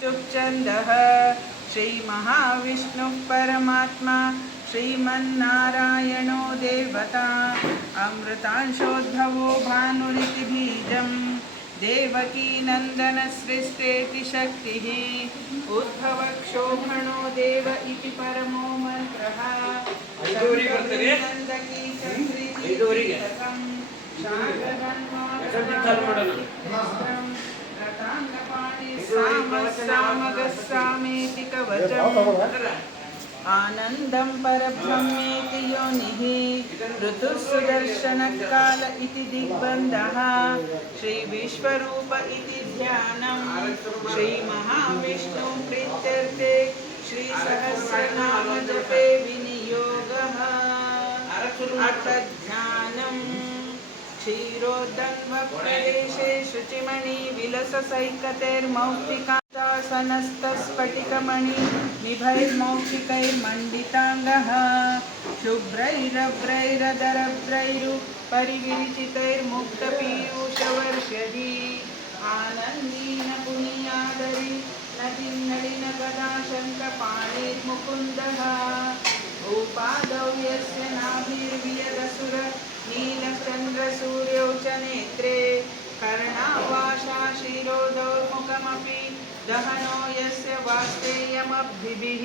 चुक्चन्दः श्रीमहाविष्णुः परमात्मा श्रीमन्नारायणो देवता अमृतांशोद्भवो भानुरिति बीजं देवकी नन्दनसृष्टेति शक्तिः उद्भवक्षोभणो देव इति परमो मन्त्रः नन्दकी चक्रिति सामगस्सामेति कवचम् आनन्दं परब्रह्मेति योनिः ऋतुस्सुदर्शनकाल इति दिग्बन्धः श्रीविश्वरूप इति ध्यानं श्रीमहाविष्णु प्रीत्यर्थे श्रीसहस्रनामजपे विनियोगः अथ ध्यानम् क्षीरोदन्वप्रदेशे शुचिमणिविलससैकतैर्मौक्तिकासनस्तस्फटिकमणिनिभैर्मौक्तिकैर्मण्डिताङ्गः शुभ्रैरभ्रैरदरभ्रैरुपरिविरिचितैर्मुक्तपीयूषवर्षभिः आनन्दीन पुनीयादरि नदीन्नलिनगदाशङ्कपाणिर्मुकुन्दः भूपादौ यस्य नाभिर्वियदसुर नीलचन्द्रसूर्यौ च नेत्रे कर्णावाशा शिरोदोर्मुखमपि दहनो यस्य वास्तेयमब्धिभिः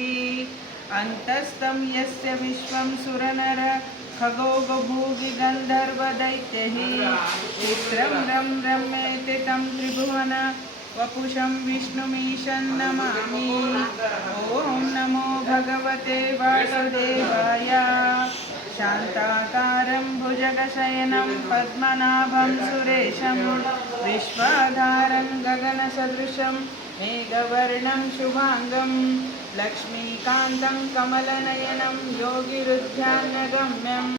अन्तस्तं यस्य विश्वं सुरनर खगो बभूवि गन्धर्वदैत्यैः चित्रं रं रमेति तं त्रिभुवन वपुषं विष्णुमीशं नमामि। ॐ नमो भगवते वासुदेवाय। शान्ताकारं भुजगशयनं पद्मनाभं सुरेशं विश्वाधारं गगनसदृशं मेघवर्णं शुभांगं लक्ष्मीकान्तं कमलनयनं योगिरुध्यानगम्यम्।